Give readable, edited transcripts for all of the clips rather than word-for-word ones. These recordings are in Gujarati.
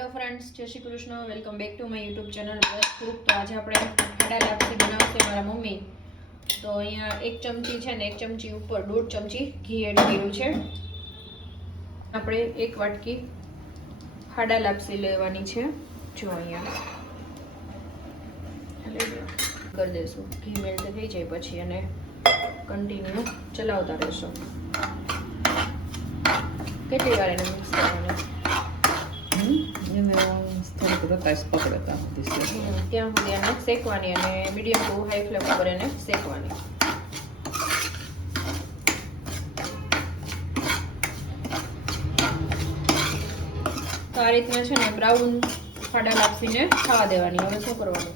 હેલો ફ્રેન્ડ્સ, જય Shri Krishna. Welcome back to my YouTube channel bus Cook. તો આજે આપણે ખાડા લાપસી બનાવશે મારા મમ્મી. તો અહીંયા 1 ચમચી છે ને 1 ચમચી ઉપર 1.5 ચમચી ઘી એડ કર્યું છે. આપણે 1 વાટકી ખાડા લાપસી લેવાની છે. જો અહીંયા કરી દઈશું. ઘી મેલ્ટ થઈ જાય પછી અને કન્ટિન્યુ ચલાવતા રહેશો. કેટલી વાર એને મિક્સ કરવાનું? ત્યાં સુધી એને શેકવાની અને મીડિયમ ટુ હાઈ ફ્લેમ પર એને શેકવાની. તો આ રીતના છે ને બ્રાઉન ખાડા લાપસીને ખાવા દેવાની. હવે શું કરવાનું?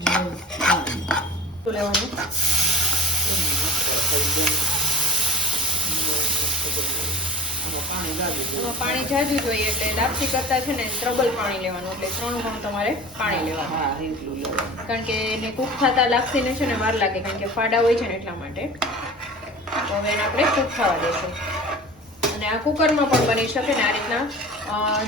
લેવાનું પાણી જાજુ જોઈએ એટલે લાપસી કરતા છે ને ટ્રબલ પાણી લેવાનું, એટલે 3 ગણું તમારે પાણી લેવાનું. કારણ કે એને કૂક થતા લાપસીને છે ને વાર લાગે, કારણ કે ફાડા હોય છે ને એટલા માટે. તો હવે એને આપણે કૂક થવા દઈશું. અને આ કુકરમાં પણ બની શકે ને આ રીતના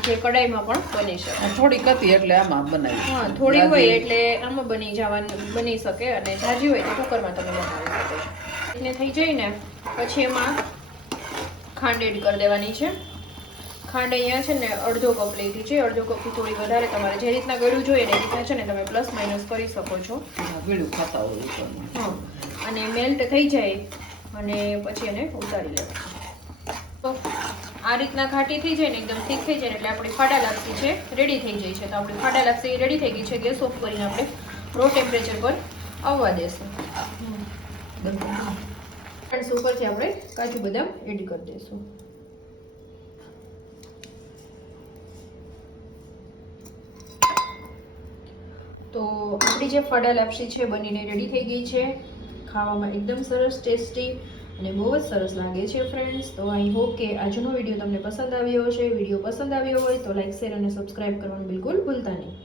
જે કડાઈમાં પણ બની શકે. થોડીક હતી એટલે આમાં બનાવી. હા, થોડી હોય એટલે આમાં બની શકે, અને જાજી હોય તો કુકરમાં તમે બનાવી શકો છો. એટલે થઈ જાય ને પછી એમાં ખાંડ એડ કરી દેવાની છે. ખાંડ અહીંયા છે ને અડધો કપ લીધી છે. અડધો કપથી થોડી વધારે તમારે જે રીતના ગળ્યું જોઈએ એ રીતના છે ને તમે પ્લસ માઇનસ કરી શકો છો. ગળ્યું ખાતા હોય. હા, અને મેલ્ટ થઈ જાય અને પછી એને ઉતારી લેવાનું. તો આ રીતના ઘાટી થઈ જાય ને એકદમ થીક થઈ જાય એટલે આપણી ખાડા લાપસી છે રેડી થઈ જાય છે. તો આપણી ખાડા લાપસી રેડી થઈ ગઈ છે. ગેસ ઓફ કરીને આપણે રો ટેમ્પરેચર પર આવવા દેશું. ઉપરથી આપણે કાજુ બદામ એડ કરી દઈશું. તો આપણી જે ફાડા લાપસી છે બનીને રેડી થઈ ગઈ છે. ખાવામાં એકદમ સરસ, ટેસ્ટી અને બહુ જ સરસ લાગે છે ફ્રેન્ડ્સ. તો આઈ હોપ કે આજનો વિડીયો તમને પસંદ આવ્યો હશે. વિડીયો પસંદ આવ્યો હોય તો લાઈક, શેર અને સબસ્ક્રાઇબ કરવાનું બિલકુલ ભૂલતા નહીં.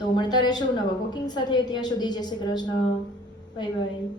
તો મળતા રહેશું નવા કુકિંગ સાથે. ત્યાં સુધી જય શ્રી કૃષ્ણ. Bye bye.